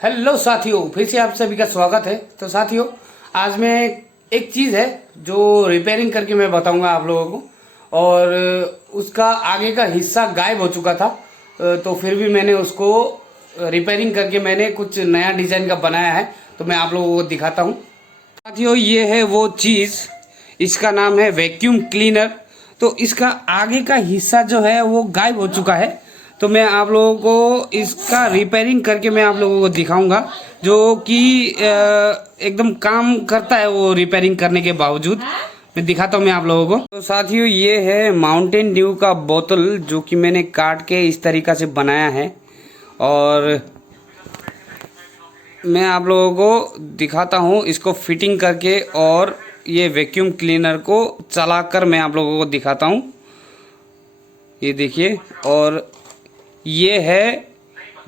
Hello साथियों, फिर से आप सभी का स्वागत है। तो साथियों, आज मैं एक चीज़ है जो रिपेयरिंग करके मैं बताऊंगा आप लोगों को। और उसका आगे का हिस्सा गायब हो चुका था, तो फिर भी मैंने उसको रिपेयरिंग करके मैंने कुछ नया डिजाइन का बनाया है, तो मैं आप लोगों को दिखाता हूँ। साथियों, ये है वो चीज़, इसका नाम है वैक्यूम क्लीनर। तो इसका आगे का हिस्सा जो है वो गायब हो चुका है, तो मैं आप लोगों को इसका रिपेयरिंग करके मैं आप लोगों को दिखाऊंगा, जो कि एकदम काम करता है वो रिपेयरिंग करने के बावजूद। मैं दिखाता हूँ मैं आप लोगों को। तो साथियों, ये है माउंटेन ड्यू का बोतल, जो कि मैंने काट के इस तरीक़ा से बनाया है, और मैं आप लोगों को दिखाता हूँ इसको फिटिंग करके, और ये वैक्यूम क्लीनर को चलाकर मैं आप लोगों को दिखाता हूँ। ये देखिए, और ये है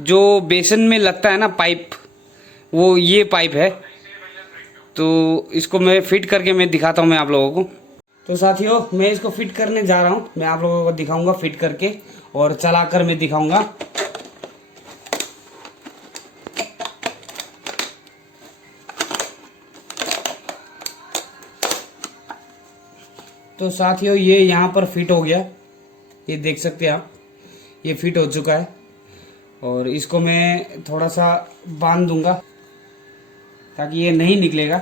जो बेसन में लगता है ना पाइप, वो ये पाइप है। तो इसको मैं फिट करके मैं दिखाता हूँ मैं आप लोगों को। तो साथियों, मैं इसको फिट करने जा रहा हूँ, मैं आप लोगों को दिखाऊंगा फिट करके और चलाकर मैं दिखाऊंगा। तो साथियों, ये यहाँ पर फिट हो गया, ये देख सकते हैं आप, ये फिट हो चुका है। और इसको मैं थोड़ा सा बांध दूंगा ताकि ये नहीं निकलेगा।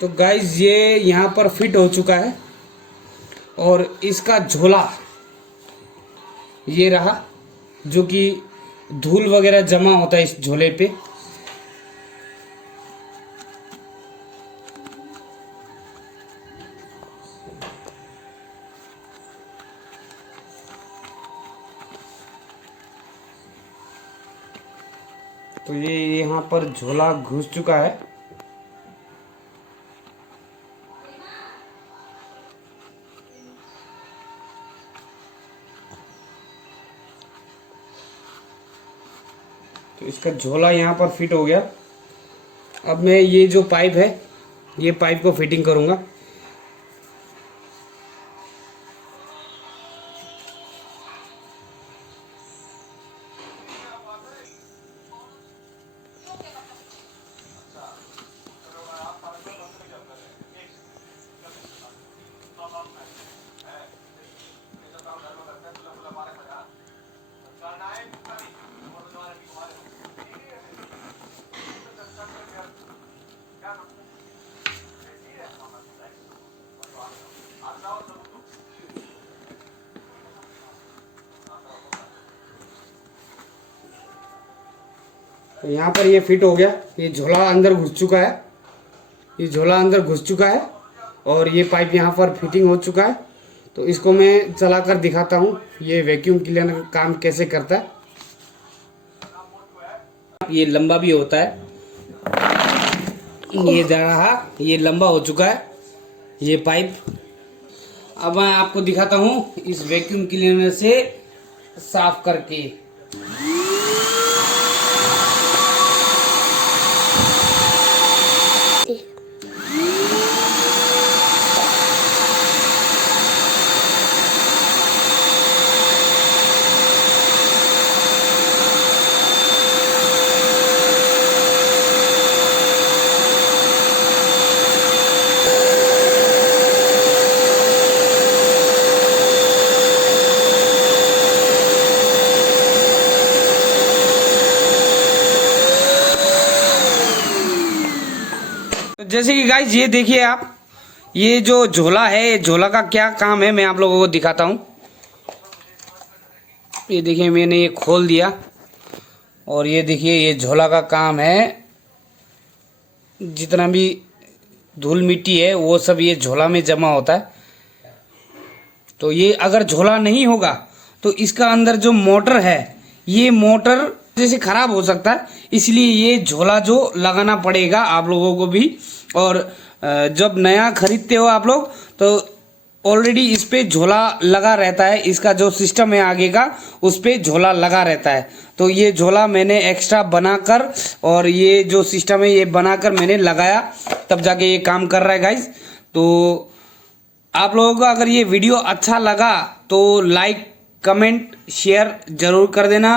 तो गाइज, ये यहाँ पर फिट हो चुका है, और इसका झोला ये रहा, जो कि धूल वगैरह जमा होता है इस झोले पे। तो ये यहाँ पर झोला घुस चुका है। तो इसका झोला यहाँ पर फिट हो गया। अब मैं ये जो पाइप है, ये पाइप को फिटिंग करूँगा। तो यहाँ पर ये फिट हो गया, ये झोला अंदर घुस चुका है, ये झोला अंदर घुस चुका है, और ये पाइप यहाँ पर फिटिंग हो चुका है। तो इसको मैं चलाकर दिखाता हूँ ये वैक्यूम क्लीनर का काम कैसे करता है। ये लंबा भी होता है, ये जा रहा, ये लंबा हो चुका है ये पाइप। अब मैं आपको दिखाता हूँ इस वैक्यूम क्लीनर से साफ करके। जैसे कि गाइज, ये देखिए आप, ये जो झोला है, ये झोला का क्या काम है मैं आप लोगों को दिखाता हूँ। ये देखिए, मैंने ये खोल दिया, और ये देखिए, ये झोला का काम है। जितना भी धूल मिट्टी है वो सब ये झोला में जमा होता है। तो ये अगर झोला नहीं होगा तो इसका अंदर जो मोटर है, ये मोटर जैसे खराब हो सकता है, इसलिए ये झोला जो लगाना पड़ेगा आप लोगों को भी। और जब नया खरीदते हो आप लोग तो ऑलरेडी इस पे झोला लगा रहता है, इसका जो सिस्टम है आगे का उस पे झोला लगा रहता है। तो ये झोला मैंने एक्स्ट्रा बनाकर और ये जो सिस्टम है ये बनाकर मैंने लगाया, तब जाके ये काम कर रहा है गाइज। तो आप लोगों को अगर ये वीडियो अच्छा लगा तो लाइक कमेंट शेयर जरूर कर देना।